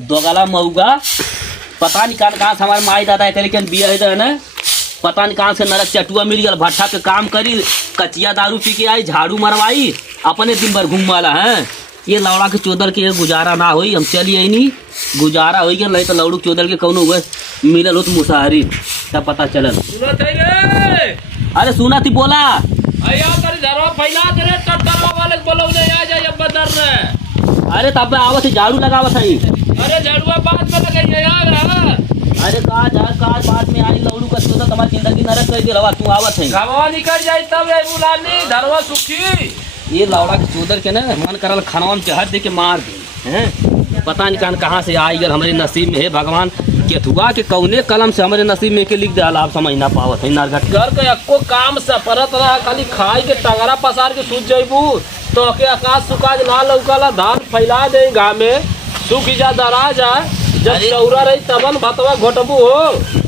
दोगला मऊगा पता नहीं कहाँ से हमारे माई दादा के लेकिन बिया है ना, पता नहीं कहाँ से नरक चटुआ मिल गया, भट्ठा पे काम करी, कचिया दारू पी के आई, झाड़ू मरवाई, अपने दिन भर घूम वाला है। ये लौड़ा के चोदर के गुजारा ना होई, हम चलिए नहीं गुजारा हो गया, नहीं तो लौड़ू चोदर के कौन हुए मिलल हो तो मुसाहरी तब पता चलल। अरे सुना थी बोला अरे तब आवत झाड़ू लगावत है। अरे झाड़ुआ बात में लगाइए यार। अरे काज बात में आई लौड़ू का चोदर तुम्हारी जिंदगी नरक कर दिया, तू आवत है घरवा निकल जाए तब बुलानी धरवा सुखी। ये लौड़ा के चोदर के ना मन करल खनवा में चढ़ दे के मार दे हैं, पता नहीं कहाँ से आई गल हमारे नसीब में है भगवान केथुआ के कौने कलम से हमारे नसीब में के लिख दे, आप समझ ना पावत है नरघट घर के एको काम सफरत रहा, खाली खाई के टंगरा पसार के सूझ जाइबू तो के आकाश सुकाज ना लौकाला, धान फैला दे घाम में सूख जा दरा जाए, जब चौरा रही तबन भतवा घोटबू हो।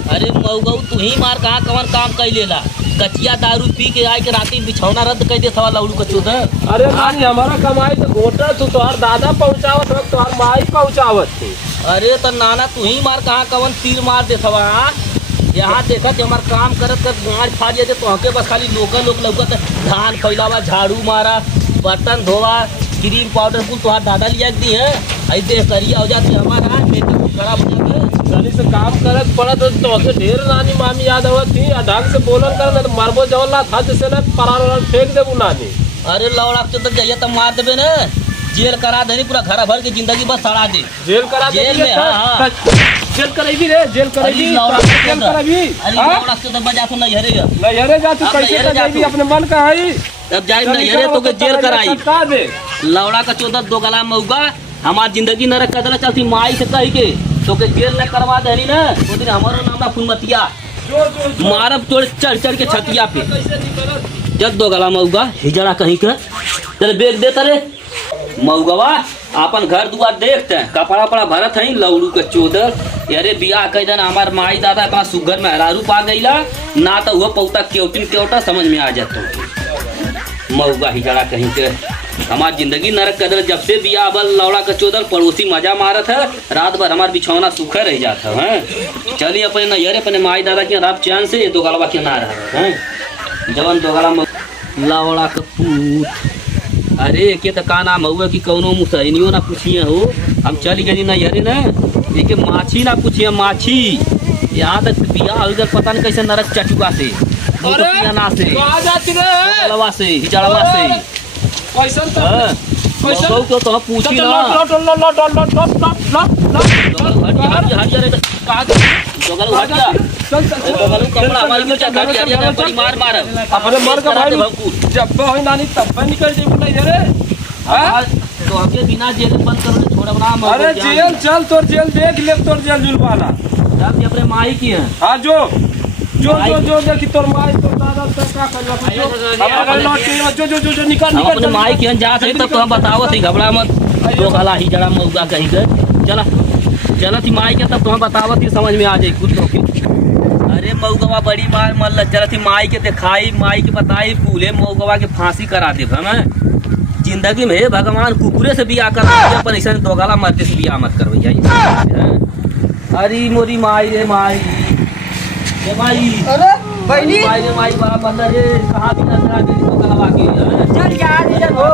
अरे मऊगऊ तू ही मार कहाँ कवन काम कर लेला, कचिया दारू पी के आए के राती बिछौना रद्द कर दे सवा लौड़ू का चोदर। अरे नानी हमारा कमाई तो घोटा तू तोहार दादा पहुँचावत हो, तोहार माई पहुँचावत थी। अरे तो नाना तू ही मार कहाँ कवन तीर मार दे सवा, यहाँ देखा कि हमार काम करत कर गाँच फाड़ दे तो हके बस खाली लोग लौकत, धान फैलावा, झाड़ू मारा, बर्तन धोवा, क्रीम पाउडर कुल तोहार दादा लिया दी है, ऐसे करिया हो जाती हमारा बेटी खराब हो जाते गली से काम करत पड़त तो ढेर नानी मामी याद आवत थी, ढंग से बोलन कर तो मरबो जवला था जैसे ना परार फेंक देबू नानी। अरे लौड़ा तो जाइए तब मार देबे ना, जेल करा देनी पूरा घर भर की जिंदगी बस सड़ा दे, जेल करा दे जेल में। हाँ जेल करेगी रे, जेल करेगी, जेल करेगी। अरे लौड़ा के तो बजा तो नहीं हरेगा, नहीं हरे जा तू कैसे जाएगी अपने मन का है, अब जाए नहीं हरे तो के जेल कराई। लौड़ा का चोदर दो गला मऊगा हमार जिंदगी नरक कर देला, चलती माई से कह के तो के जेल न करवा देनी ना, तो दिन हमारो नाम ना फुनमतिया मारब तोड़ चढ़ के छतिया पे जब दो गला मऊगा हिजड़ा कहीं के तेरे बेग दे तरे मऊगवा अपन घर दुआर देखते हैं, कपड़ा वपड़ा भरत है लौड़ू के चोदर। अरे बियाह कह देना हमार माई दादा अपना सुगर में हरारू पा गईला ना, तो वह पौता केवटा समझ में आ जाता मऊगा हिजड़ा कहीं के हमार जिंदगी नरक कर, जब से बियाह बल लौड़ा का चोदर पड़ोसी मजा मारत है, रात भर हमार बिछौना सूखा रह जाता है। चलिए अपने नैहरे अपने माई दादा के रात चैन से ये दो गलवा के ना रहा है जवन दो गला लौड़ा का पूत। अरे के तो का नाम हुआ कि कौनो मुसहनियो ना पूछिए हो, हम चल गए नैहरे ना एक माछी ना पूछिए, माछी यहाँ तक बियाह हो गया पता नहीं कैसे नरक चटुआ से ना से गलवा से हिजड़वा से कैसन तो तो पूछी ना मार मार अपने मर का भाई जब होई नानी तब निकल जेबू नहीं रे, हां तो आके बिना जेल बंद करो छोड़ब ना। अरे जेल चल तोर जेल देख ले, तोर जेल जुलवाना जब अपने माई की है। हां जो जो जो जो देखी तोर माई तोर दादा तोर का करवा अब लौट के जो जो जो निकल निकल अपने माई की जा सही तब तो हम बतावत ही घबरा मत, दो गला ही जड़ा मौका कहीं के चला चला थी माई के तब तो हम बतावत ही समझ में आ जाए खुद तो। अरे मऊगवा बड़ी मार मल्ल चला थी माई के दिखाई, माई के बताई पूले मऊगवा के फांसी करा दे हमें जिंदगी में भगवान कुकुरे से बियाह कर अपन ऐसा दो गला मरते से बियाह मत कर भैया। अरे मोरी माई रे माई माई, अरे बहनी माई रे माई बड़ा बंदर रे, कहाँ भी नजर आ गई तो गलवा के चल यार ये हो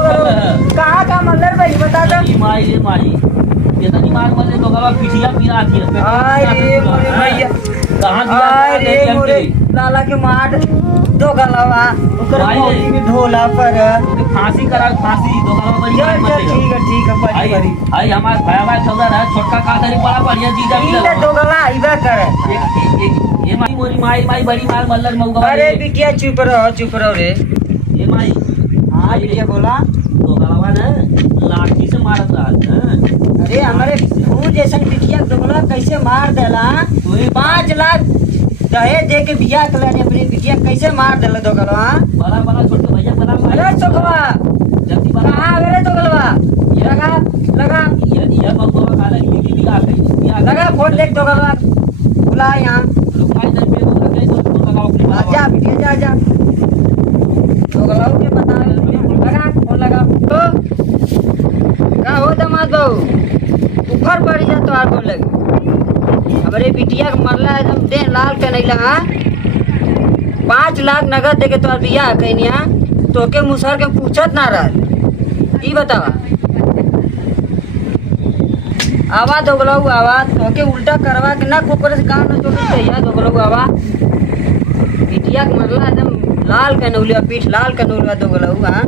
कहाँ का मंदिर भाई बता दो। माई रे माई ये तो नहीं मार मले तो गलवा पिछिया पिरा थी हाय रे मोरे भैया, कहाँ हाय रे मोरे लाला के मार दो गलवा ओकर मौली में ढोला पर फांसी करा, फांसी दो गलवा बड़ी मार मत ठीक है परी आई हमार भयावा सौदा है छोटका का तरी बड़ा बढ़िया जीजा ठीक दो गला आइबा कर। ये माई मोरी माई माई बड़ी मार मल्लर मऊगवा। अरे बिटिया चुप रहो रे। ये माई हाँ बिटिया बोला दो गलवा ना लाठी से मारत रहा। अरे हमारे फूल जैसन बिटिया दोगला कैसे मार देला, 5 लाख दहेज दे के बियाह कर अपनी बिटिया कैसे मार देला दोगलवा। बड़ा बड़ा छोटे भैया बड़ा अरे सोखवा जल्दी बड़ा कहाँ गए दोगलवा, लगा ये मऊगवा का लगी दीदी बियाह करी लगा फोन देख दोगलवा बुला यहाँ रुकवाई दे पे तो लगे तो लगाओ अपनी जा बिटिया जा दोगलाओ के बता लगा फोन लगा तो का हो दमाद बहू ऊपर पड़ जा तो तोहार कौन लगी? हमारे बिटिया के मरला एकदम देह लाल कनैला। 5 लाख नगद देके तोहार बियाह कइनिया, तोके मुसहर के पूछत ना रह। ई बतावा आवा दोगलऊ आवा, तोके उल्टा करवा के ना कोपरे से गांव में तोके तैयार दोगलऊ आवा। बिटिया के मरला एकदम लाल कनौलिया, पीठ लाल कनौलिया दोगलऊ। हाँ